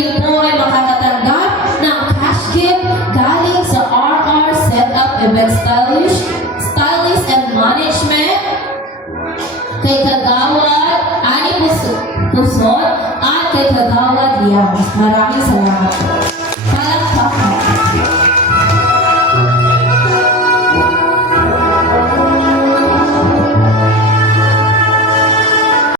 rin po ay makakatanggap ng cash gift galing sa RR Setup Event Stylist and Management kay Kagawad Ani Puson at kay Kagawad Liang. Maraming salamat po.